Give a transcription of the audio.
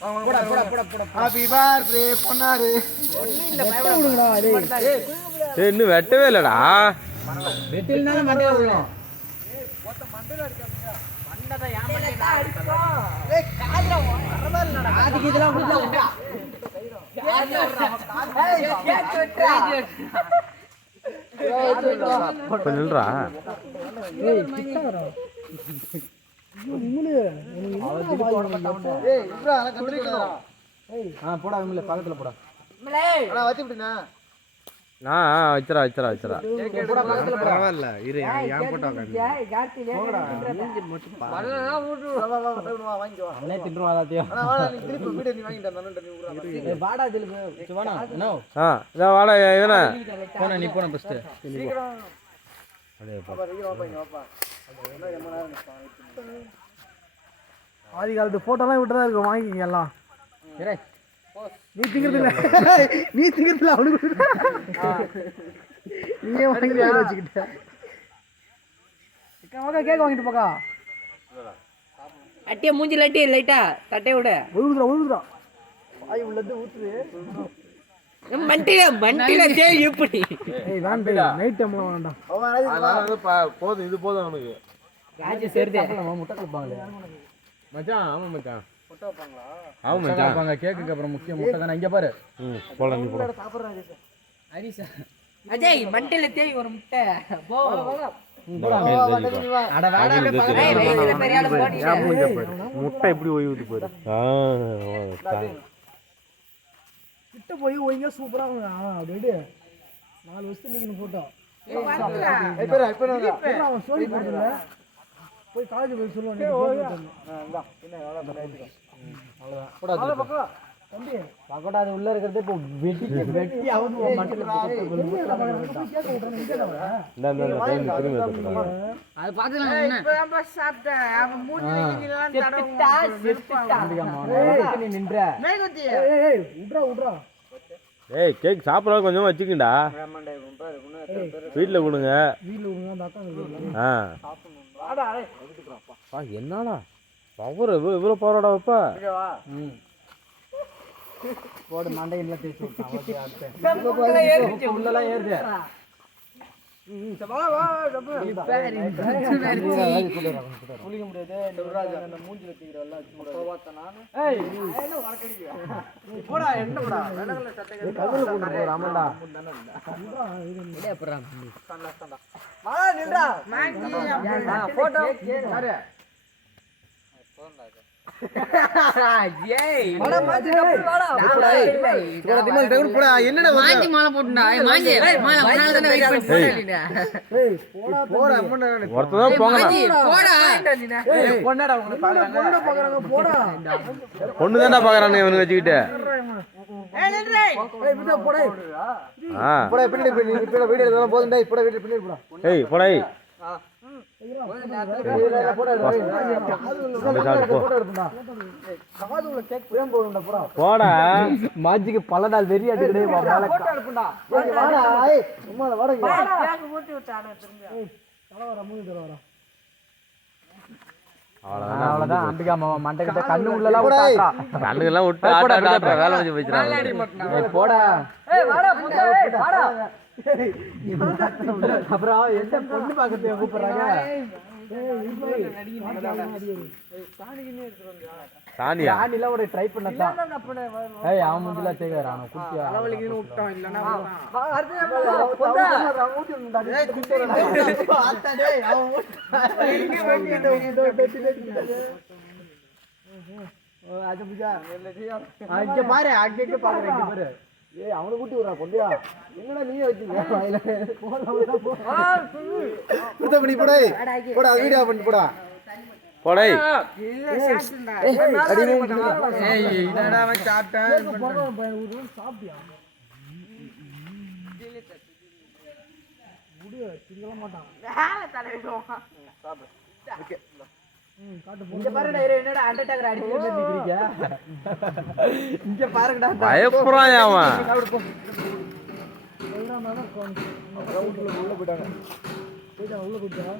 போடா போடா போடா போடா ஹாப்பி பர்த்டே பொன்னாரு. ஏய் இன்னும் வெட்டவே இல்லடா. வெட்டில்னாலும் மண்டையில விழும். காதுக்கு இதெல்லாம் விழுந்தா கொஞ்சம் நில்றா. ஏய் போடா விமல பக்கத்துல போடா நான் வச்சிரா வச்சிரா வச்சிரா பரவாயில்ல இரு என் போட்டோ அவனே திட்டுவான் எல்லாத்தையும் நீ வாடா திலீப் வாடா என்ன போன நீ போன ஃபர்ஸ்ட் ஆதி காலத்து போட்டோலாம் விட்டு தான் இருக்கும் வாங்கிக்கிங்க எல்லாம். நீ திங்கிறது இல்ல நீ திங்கிறது இல்ல அவனுக்கு நீயே வாங்கி வச்சுக்கிட்ட. கேக் வாங்கிட்டு போக்கா. அட்டிய மூஞ்சில அட்டி லைட்டா தட்டை விட. ஒழுகுதுடா ஒழுகுதுடா வாய் உள்ளது ஊத்துது. மண்டில மண்டில தேய் எப்படி ஏய் நைட் டைம்ல வேண்டாம் அவன் போதும் இது போதும் அவனுக்கு ராஜ முட்டை மச்சான் ஆமா மச்சான் முட்டை வைப்பாங்களா ஆமா முட்டை மச்சான் கொடுப்பாங்க கேக்குக்கு அப்புறம் முக்கிய முட்டை தானே இங்க பாரு போலாம் நீ போலாம் ஹரிசா அஜய் மண்டில தேய் ஒரு முட்டை போ. முட்டை எப்படி ஓய்வுது பாரு ஆ கிட்ட போய் ஒழுங்கா சூப்பரா அப்படியே நாலு வருஷத்துல நீங்க போட்டோ ஏய் பேரா இப்போ நான் அவன் ஸ்டோரி போட்டல போய் காலேஜ் போய் சொல்லுவான் தம்பி பக்கோடா அது உள்ள இருக்கிறது இப்போ வெட்டி வெட்டி அவங்க. அது பாத்துக்கலாம் செத்துட்டா, செத்துட்டா. நீ நின்ற விட்றா விட்றா ஏய் கேக் சாப்பிட்ற கொஞ்சம் வச்சுக்கிண்டா வீட்டில் கொடுங்க ஆ. பா என்னடா? பவர் இவ்வளோ இவ்வளோ பவரோட வைப்பா? போடு மண்டையில தேய்ச்சி உள்ளலாம் ஏறுது. குளிக்க முடியாது அந்த மூஞ்சில தீவிர எல்லாம் வச்சு போடா என்ன? போடா வெள்ளக்கல்ல சட்டை நில்றா. போட்டோ. என்னடா மாஞ்சி மாலை போட்டுடா. மாஞ்சி, மாலை தானே பண்ணி போடா. ஒருத்தர். பொண்ணடா பொண்ணை பொண்ணு தான்டா இவனுக்கு வச்சுக்கிட்டு. வீடியோ போதும். வீடியோ பின்னாடி ஏய் போடா. மாஜிக்கு பல நாள் வெறி அடிக்கடே போட்டோ எடுப்பா வாடா ஏய் சும்மா வாடா. இங்க. தலைவரா மூணு தலைவரா. அவ்வளோதான் அவ்வளவுதான் அம்பிகா மாமா மண்டை கிட்ட கண்ணு உள்ளலாம். விட்டாக்கா. கண்ணுக்கெல்லாம் விட்டு வேலை வச்சு போடா. அப்புறம் எந்த பொண்ணு பார்க்கறதுக்கு கூப்பிடுறாங்க சாணியா? ராணில ஒரு ட்ரை பண்ணதான் ஏய் அவன் முந்தில தேவையா அவன் குட்டியா அங்க பாரு அங்க பாக்குறேன் பாரு. ஏய் அவனை கூட்டி விடுறா கொண்டியா என்னடா நீயே வச்சிருக்க? வாயில. குத்த பண்ணி போடா. போடா வீடியோ பண்ணி போடா. ஏய். சாப்பிட்டியா? நிக்கிறீங்க இங்க பாருங்கடா பயப்படுறான் அவன். உள்ள போயிட்டாங்க போயிட்டா உள்ள போயிட்டா